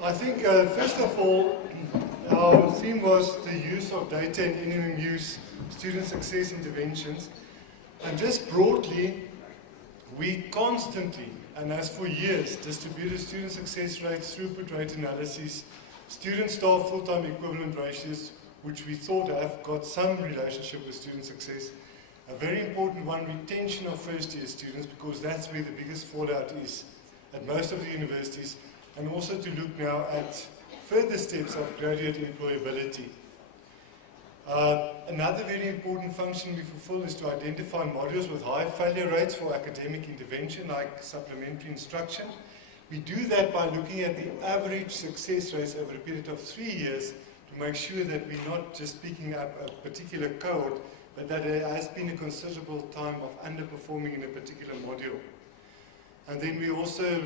I think, first of all, our theme was the use of data in NMU's student success interventions. And just broadly, we constantly, and as for years, distributed student success rates, throughput rate analysis, student staff full-time equivalent ratios, which we thought have got some relationship with student success. A very important one, retention of first-year students, because that's where the biggest fallout is at most of the universities, and also to look now at further steps of graduate employability. Another very important function we fulfill is to identify modules with high failure rates for academic intervention, like supplementary instruction. We do that by looking at the average success rates over a period of 3 years to make sure that we're not just picking up a particular cohort, but that there has been a considerable time of underperforming in a particular module. And then we also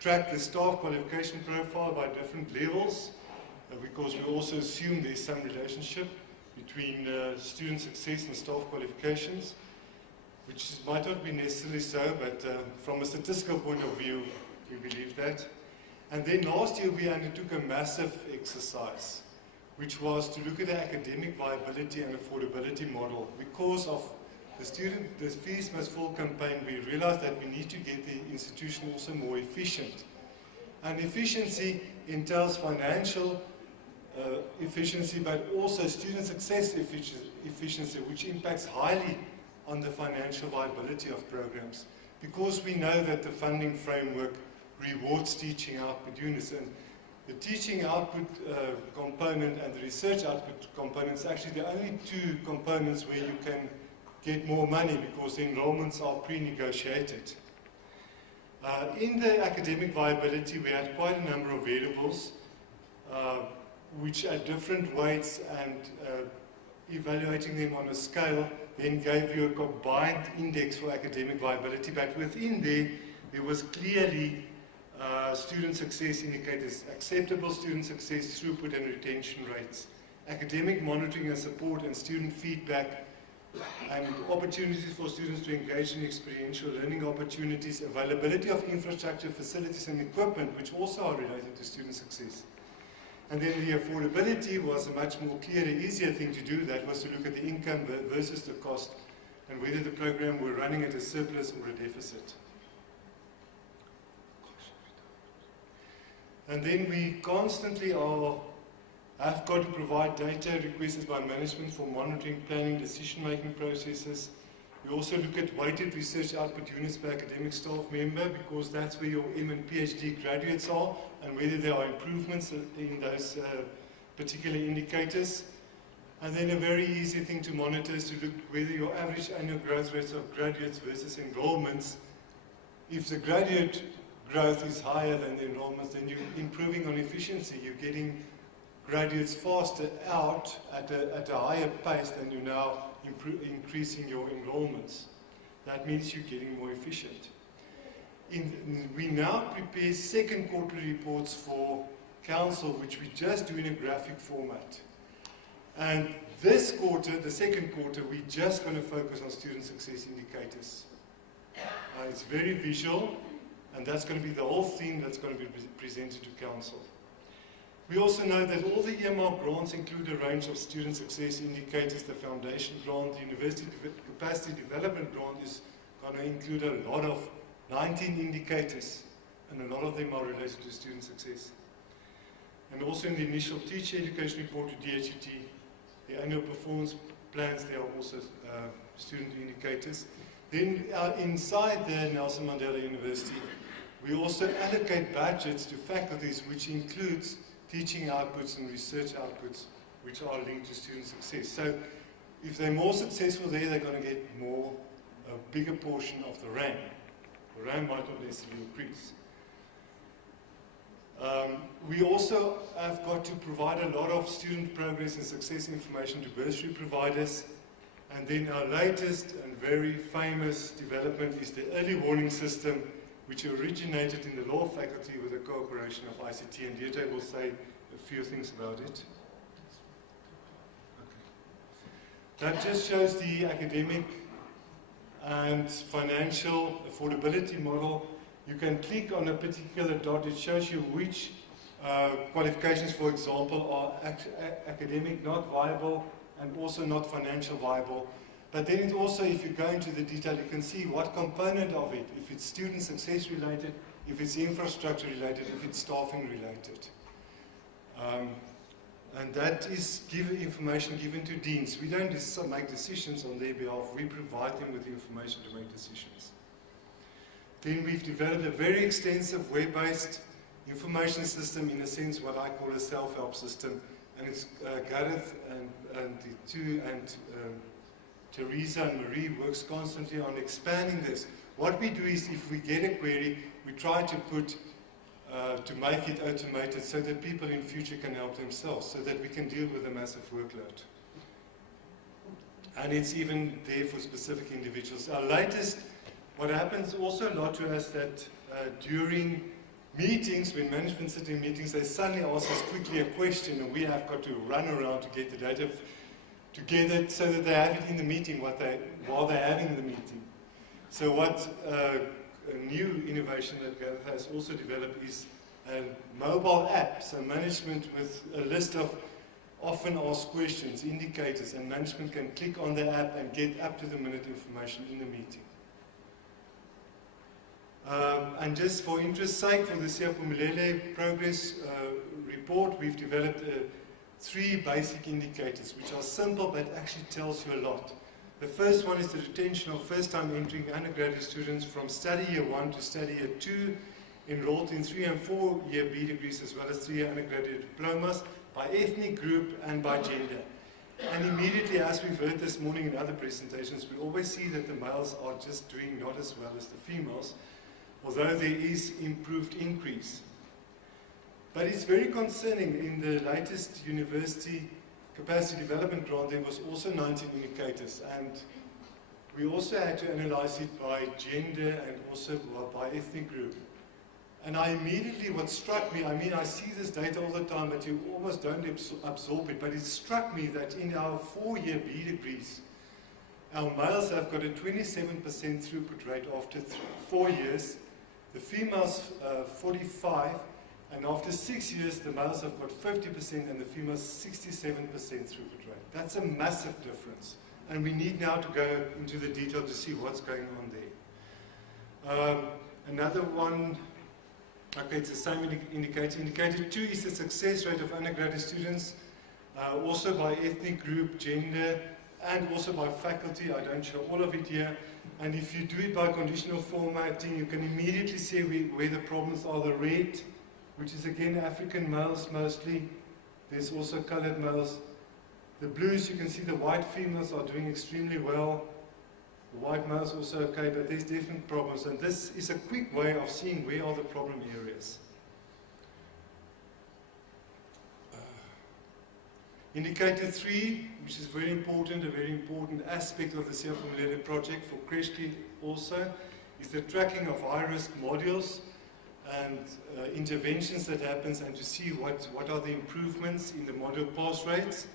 track the staff qualification profile by different levels, because we also assume there's some relationship between student success and staff qualifications, which might not be necessarily so, but from a statistical point of view, we believe that. And then last year we undertook a massive exercise, which was to look at the academic viability and affordability model. Because of the fees must fall campaign, we realized that we need to get the institution also more efficient. And efficiency entails financial efficiency, but also student success efficiency, which impacts highly on the financial viability of programs. Because we know that the funding framework rewards teaching output units, and the teaching output component and the research output component is actually the only two components where you can get more money, because the enrollments are pre-negotiated. In the academic viability, we had quite a number of variables which at different weights, and evaluating them on a scale then gave you a combined index for academic viability. But within there was clearly student success indicators, acceptable student success, throughput and retention rates, academic monitoring and support and student feedback, and opportunities for students to engage in experiential learning opportunities, availability of infrastructure, facilities and equipment, which also are related to student success. And then the affordability was a much more clear and easier thing to do. That was to look at the income versus the cost, and whether the program were running at a surplus or a deficit. And then we constantly have got to provide data requested by management for monitoring, planning, decision-making processes. We also look at weighted research output units per academic staff member, because that's where your M and PhD graduates are, and whether there are improvements in those particular indicators. And then a very easy thing to monitor is to look whether your average annual growth rates of graduates versus enrollments. If the graduate growth is higher than the enrollments, then you're improving on efficiency. You're getting graduates faster out at a higher pace than you're now increasing your enrollments. That means you're getting more efficient. We now prepare second quarterly reports for council, which we just do in a graphic format. And this quarter, the second quarter, we're just going to focus on student success indicators. It's very visual, and that's going to be the whole theme that's going to be presented to council. We also know that all the earmark grants include a range of student success indicators. The foundation grant, the university capacity development grant is going to include a lot of 19 indicators, and a lot of them are related to student success. And also in the initial teacher education report to DHET, the annual performance plans, there are also student indicators. Then inside the Nelson Mandela University, we also allocate budgets to faculties, which includes teaching outputs and research outputs, which are linked to student success. So if they're more successful there, they're going to get a bigger portion of the RAM. The RAM might not necessarily increase. We also have got to provide a lot of student progress and success information to bursary providers. And then our latest and very famous development is the early warning system, which originated in the law faculty with the cooperation of ICT, and Deirdre will say a few things about it. Okay. That just shows the academic and financial affordability model. You can click on a particular dot. It shows you which qualifications, for example, are academic, not viable, and also not financial viable. But then it also, if you go into the detail, you can see what component of it, if it's student success related, if it's infrastructure related, if it's staffing related. And that is information given to deans. We don't make decisions on their behalf, we provide them with the information to make decisions. Then we've developed a very extensive web-based information system, in a sense what I call a self-help system. And it's Gareth and the two and Teresa and Marie works constantly on expanding this. What we do is, if we get a query, we try to put to make it automated so that people in future can help themselves, so that we can deal with a massive workload. And it's even there for specific individuals. Our latest, what happens also a lot to us, that during meetings, when management sit in meetings, they suddenly ask us quickly a question, and we have got to run around to get the data together so that they have it in the meeting while they're having the meeting. So what a new innovation that Gareth has also developed is a mobile app, so management with a list of often asked questions, indicators, and management can click on the app and get up-to-the-minute information in the meeting. And just for interest's sake, for the Siyaphumelele progress report, we've developed 3 basic indicators, which are simple but actually tells you a lot. The first one is the retention of first-time entering undergraduate students from study year 1 to study year 2, enrolled in 3- and 4-year B degrees, as well as 3-year undergraduate diplomas, by ethnic group and by gender. And immediately, as we've heard this morning in other presentations, we always see that the males are just doing not as well as the females, although there is improved increase. But it's very concerning. In the latest university capacity development grant, there was also 19 indicators, and we also had to analyze it by gender and also by ethnic group. And what struck me, I mean, I see this data all the time, but you almost don't absorb it, but it struck me that in our 4-year B degrees, our males have got a 27% throughput rate after 4 years, the females 45%, and after 6 years, the males have got 50% and the females 67% throughput rate. That's a massive difference. And we need now to go into the detail to see what's going on there. Another one, okay, it's the same indicator. Indicator 2 is the success rate of undergraduate students, also by ethnic group, gender, and also by faculty. I don't show all of it here. And if you do it by conditional formatting, you can immediately see where the problems are. The red, which is again African males mostly. There's also colored males. The blues, you can see the white females are doing extremely well. The white males also okay, but there's different problems. And this is a quick way of seeing where are the problem areas. Indicator 3, which is very important, a very important aspect of the Siyaphumelele project for Crashkey also, is the tracking of high-risk modules and interventions that happens, and to see what are the improvements in the module pass rates.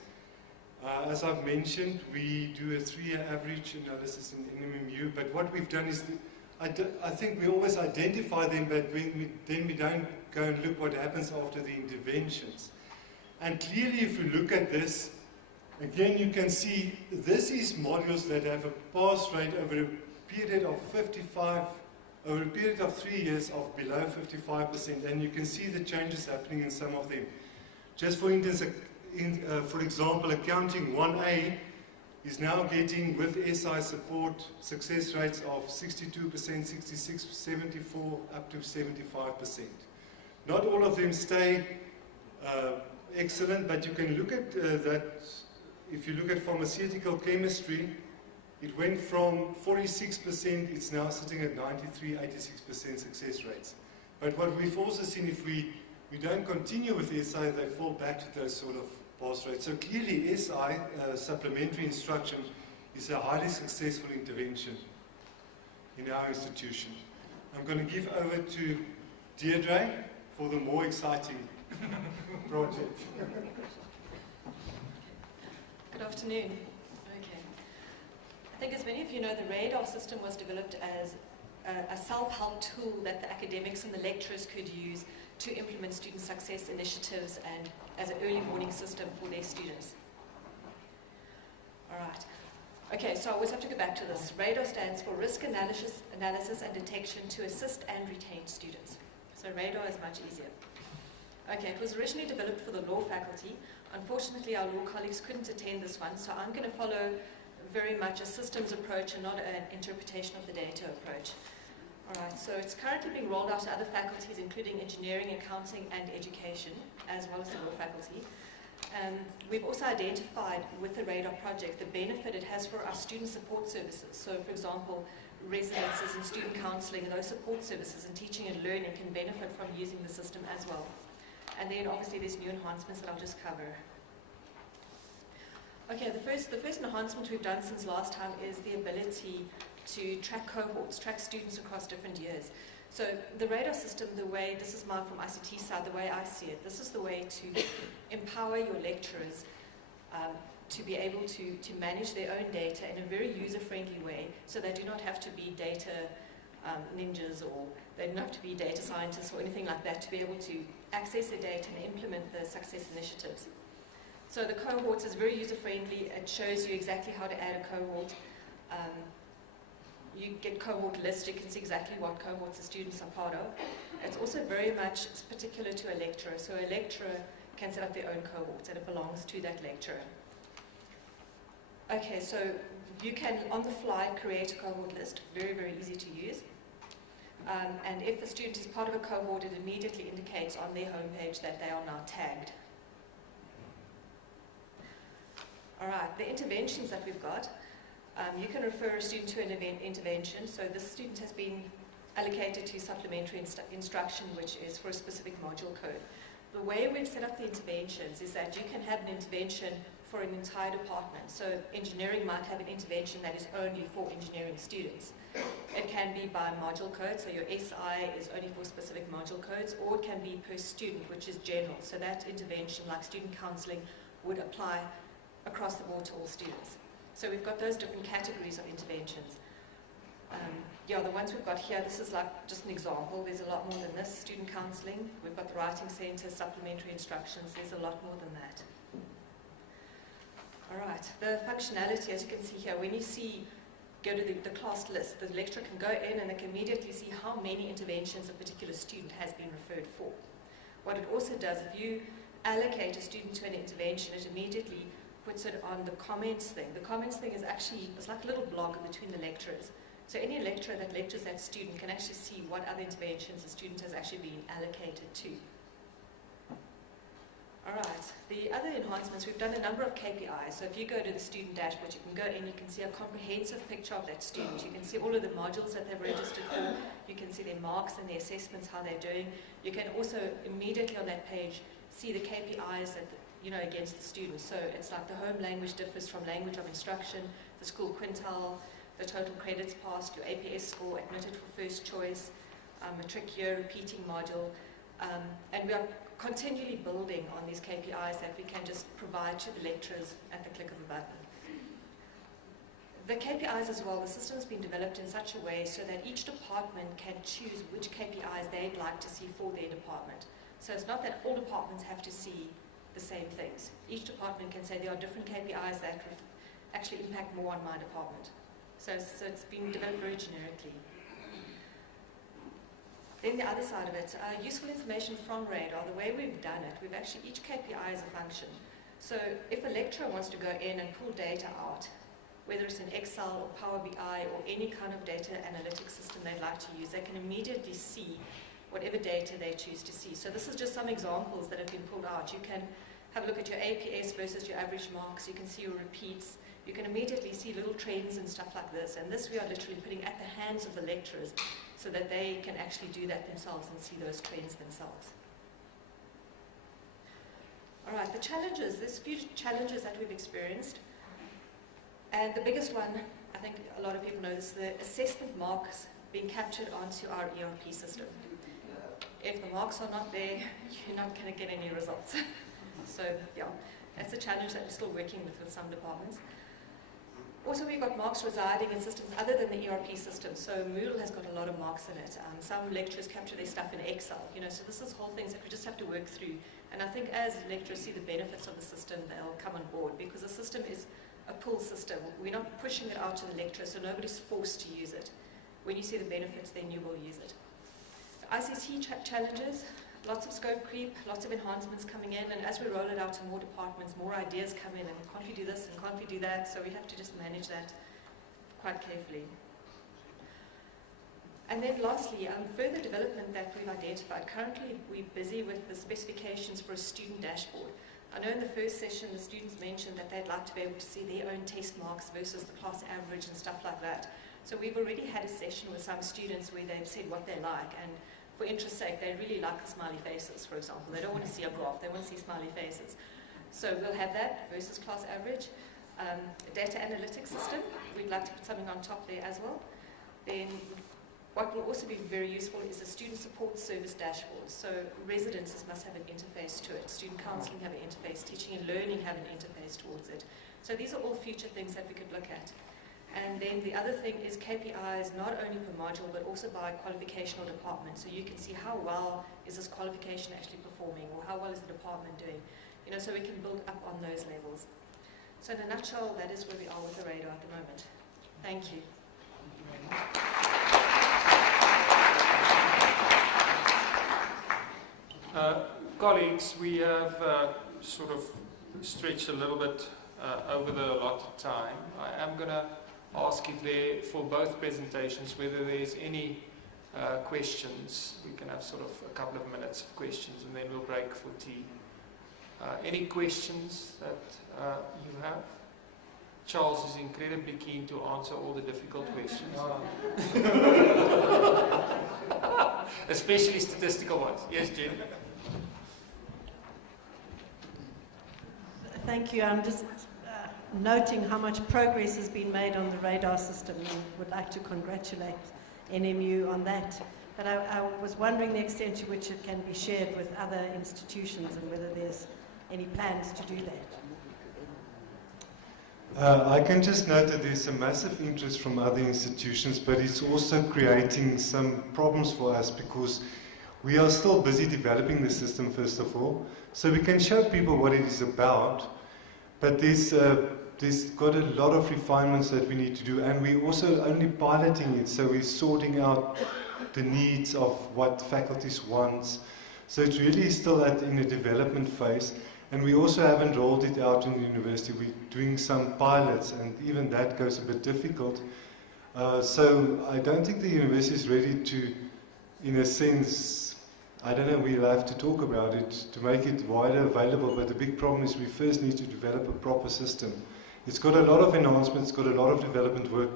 As I've mentioned, we do a 3-year average analysis in NMU, but what we've done is, I think we always identify them, but then we don't go and look what happens after the interventions. And clearly, if you look at this, again, you can see this is modules that have a pass rate over a period of 3 years of below 55%, and you can see the changes happening in some of them. Just for instance, for example, accounting 1A is now getting, with SI support, success rates of 62%, 66, 74, up to 75%. Not all of them stay excellent, but you can look at that. If you look at pharmaceutical chemistry, it went from 46%, it's now sitting at 93, 86% success rates. But what we've also seen, if we don't continue with SI, they fall back to those sort of pass rates. So clearly SI, supplementary instruction, is a highly successful intervention in our institution. I'm going to give over to Deirdre for the more exciting project. Good afternoon. Okay. I think as many of you know, the radar system was developed as a self-help tool that the academics and the lecturers could use to implement student success initiatives and as an early warning system for their students. All right. Okay, so I always have to go back to this. RADAR stands for Risk Analysis and Detection to Assist and Retain Students. So RADAR is much easier. Okay, it was originally developed for the law faculty. Unfortunately, our law colleagues couldn't attend this one, so I'm going to follow very much a systems approach and not an interpretation of the data approach. All right, so it's currently being rolled out to other faculties, including engineering, accounting, and education, as well as the law faculty. We've also identified with the RADAR project the benefit it has for our student support services. So, for example, residences and student counselling and those support services and teaching and learning can benefit from using the system as well. And then obviously there's new enhancements that I'll just cover. Okay, the first enhancement we've done since last time is the ability to track cohorts, track students across different years. So the RADAR system, the way, this is from ICT side, the way I see it, this is the way to empower your lecturers to be able to manage their own data in a very user-friendly way, so they do not have to be data ninjas, or they don't have to be data scientists or anything like that to be able to access their data and implement the success initiatives. So the cohorts is very user-friendly. It shows you exactly how to add a cohort. You get cohort lists, you can see exactly what cohorts the students are part of. It's also very much particular to a lecturer, so a lecturer can set up their own cohorts and it belongs to that lecturer. Okay, so you can on the fly create a cohort list, very, very easy to use. And if the student is part of a cohort, it immediately indicates on their homepage that they are now tagged. All right, the interventions that we've got. You can refer a student to an intervention. So this student has been allocated to supplementary instruction, which is for a specific module code. The way we've set up the interventions is that you can have an intervention for an entire department. So engineering might have an intervention that is only for engineering students. It can be by module code, so your SI is only for specific module codes, or it can be per student, which is general. So that intervention, like student counselling, would apply across the board to all students. So we've got those different categories of interventions. Yeah, the ones we've got here, this is like just an example. There's a lot more than this. Student counselling, we've got the writing centre, supplementary instructions. There's a lot more than that. All right, the functionality, as you can see here, when you go to the class list, the lecturer can go in and they can immediately see how many interventions a particular student has been referred for. What it also does, if you allocate a student to an intervention, it immediately puts it on the comments thing. The comments thing is actually, it's like a little blog between the lecturers. So any lecturer that lectures that student can actually see what other interventions the student has actually been allocated to. All right, the other enhancements, we've done a number of KPIs. So if you go to the student dashboard, you can go in, you can see a comprehensive picture of that student. You can see all of the modules that they've registered for. You can see their marks and their assessments, how they're doing. You can also immediately on that page see the KPIs that against the students. So it's like the home language differs from language of instruction, the school quintile, the total credits passed, your APS score, admitted for first choice, matric year, repeating module. And we are continually building on these KPIs that we can just provide to the lecturers at the click of a button. The KPIs as well, the system has been developed in such a way so that each department can choose which KPIs they'd like to see for their department. So it's not that all departments have to see the same things. Each department can say there are different KPIs that actually impact more on my department. So it's been developed very generically. Then the other side of it, useful information from RADAR, the way we've done it, we've actually, each KPI is a function. So if a lecturer wants to go in and pull data out, whether it's in Excel or Power BI or any kind of data analytics system they'd like to use, they can immediately see whatever data they choose to see. So this is just some examples that have been pulled out. You can have a look at your APS versus your average marks. You can see your repeats. You can immediately see little trends and stuff like this. And this we are literally putting at the hands of the lecturers so that they can actually do that themselves and see those trends themselves. All right, the challenges. There's a few challenges that we've experienced. And the biggest one, I think a lot of people know, is the assessment marks being captured onto our ERP system. If the marks are not there, you're not going to get any results. So yeah, that's a challenge that we're still working with some departments. Also, we've got marks residing in systems other than the ERP system. So Moodle has got a lot of marks in it. Some lecturers capture their stuff in Excel. So this is whole things that we just have to work through. And I think as lecturers see the benefits of the system, they'll come on board, because the system is a pull system. We're not pushing it out to the lecturer, so nobody's forced to use it. When you see the benefits, then you will use it. ICT challenges, lots of scope creep, lots of enhancements coming in, and as we roll it out to more departments, more ideas come in, and can't we do this and can't we do that, so we have to just manage that quite carefully. And then lastly, further development that we've identified. Currently, we're busy with the specifications for a student dashboard. I know in the first session, the students mentioned that they'd like to be able to see their own test marks versus the class average and stuff like that. So we've already had a session with some students where they've said what they like, and for interest's sake, they really like the smiley faces, for example. They don't want to see a graph, they want to see smiley faces. So we'll have that versus class average. Data analytics system, we'd like to put something on top there as well. Then what will also be very useful is a student support service dashboard. So residences must have an interface to it. Student counselling have an interface. Teaching and learning have an interface towards it. So these are all future things that we could look at. And then the other thing is KPIs, not only per module, but also by qualificational department. So you can see how well is this qualification actually performing, or how well is the department doing. So we can build up on those levels. So in a nutshell, that is where we are with the radar at the moment. Thank you. Thank you very much. Colleagues, we have sort of stretched a little bit over the allotted time. I am going to ask if there, for both presentations, whether there's any questions. We can have sort of a couple of minutes of questions, and then we'll break for tea. Any questions that you have? Charles is incredibly keen to answer all the difficult questions. Especially statistical ones. Yes, Jen? Thank you. I'm just noting how much progress has been made on the radar system, and would like to congratulate NMU on that. But I was wondering the extent to which it can be shared with other institutions, and whether there's any plans to do that. I can just note that there's a massive interest from other institutions, but it's also creating some problems for us, because we are still busy developing the system, first of all. So we can show people what it is about, but there's got a lot of refinements that we need to do, and we're also only piloting it, so we're sorting out the needs of what faculties want. So it's really still in a development phase. And we also haven't rolled it out in the university. We're doing some pilots, and even that goes a bit difficult. So I don't think the university is ready to, in a sense, I don't know, we'll have to talk about it to make it wider available, but the big problem is we first need to develop a proper system. It's got a lot of enhancements, it's got a lot of development work,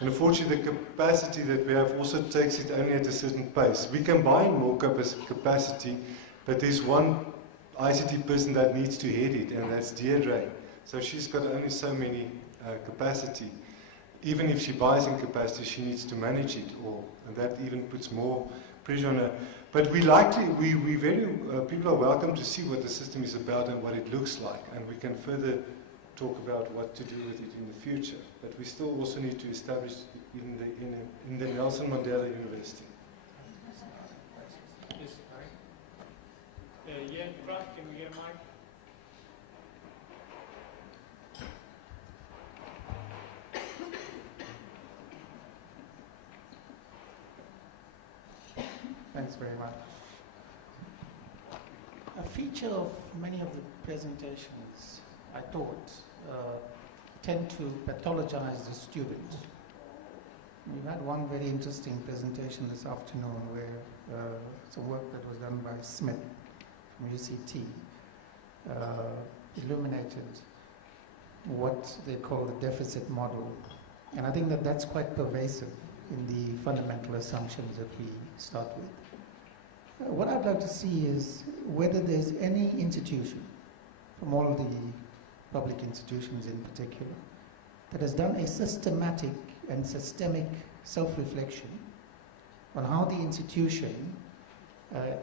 and unfortunately the capacity that we have also takes it only at a certain pace. We can buy more capacity, but there's one ICT person that needs to head it, and that's Deirdre. So she's got only so many capacity. Even if she buys in capacity, she needs to manage it all, and that even puts more pressure on her. But people are welcome to see what the system is about and what it looks like, and we can further talk about what to do with it in the future. But we still also need to establish it in the Nelson Mandela University. Here in front, can we get a mic? Thanks very much. A feature of many of the presentations, I thought, tend to pathologize the student. We've had one very interesting presentation this afternoon where some work that was done by Smith from UCT illuminated what they call the deficit model. And I think that that's quite pervasive in the fundamental assumptions that we start with. What I'd like to see is whether there's any institution, from all the public institutions in particular, that has done a systematic and systemic self-reflection on how the institution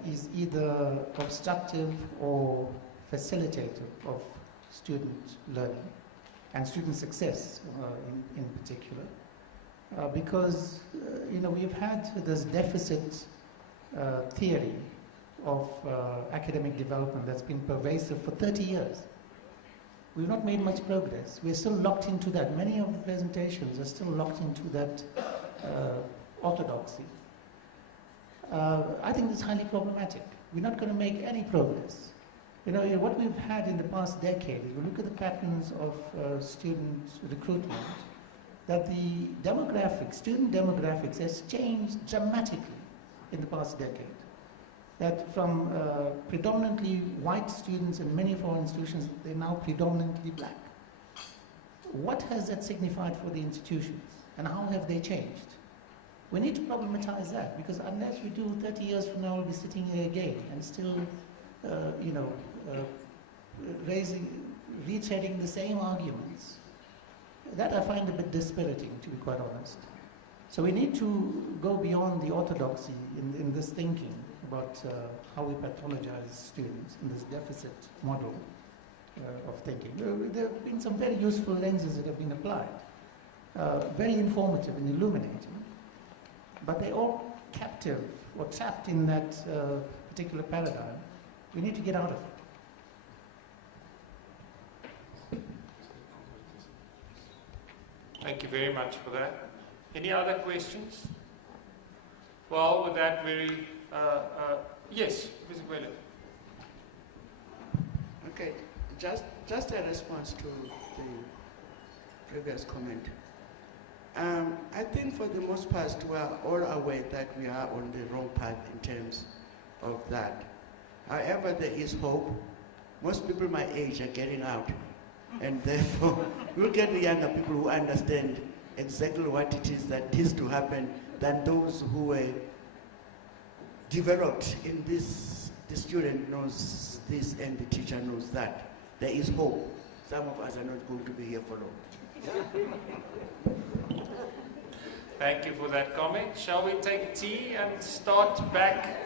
is either obstructive or facilitative of student learning, and student success in particular, because we've had this deficit theory of academic development that's been pervasive for 30 years. We've not made much progress. We're still locked into that. Many of the presentations are still locked into that orthodoxy. I think that's highly problematic. We're not going to make any progress. What we've had in the past decade, if you look at the patterns of student recruitment, that the student demographics has changed dramatically in the past decade. That from predominantly white students in many of our institutions, they're now predominantly black. What has that signified for the institutions, and how have they changed? We need to problematize that, because unless we do, 30 years from now, we'll be sitting here again and still, retreading the same arguments. That I find a bit dispiriting, to be quite honest. So we need to go beyond the orthodoxy in this thinking about how we pathologize students in this deficit model of thinking. There have been some very useful lenses that have been applied, very informative and illuminating, but they're all captive or trapped in that particular paradigm. We need to get out of it. Thank you very much for that. Any other questions? Well, with that very, yes, Mr. Gwele. Okay, just a response to the previous comment. I think for the most part, we are all aware that we are on the wrong path in terms of that. However, there is hope. Most people my age are getting out, and therefore we'll get the younger people who understand exactly what it is that needs to happen than those who were developed in this. The student knows this and the teacher knows that. There is hope. Some of us are not going to be here for long. Thank you for that comment. Shall we take tea and start back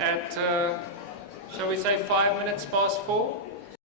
at, shall we say 5 minutes past 4?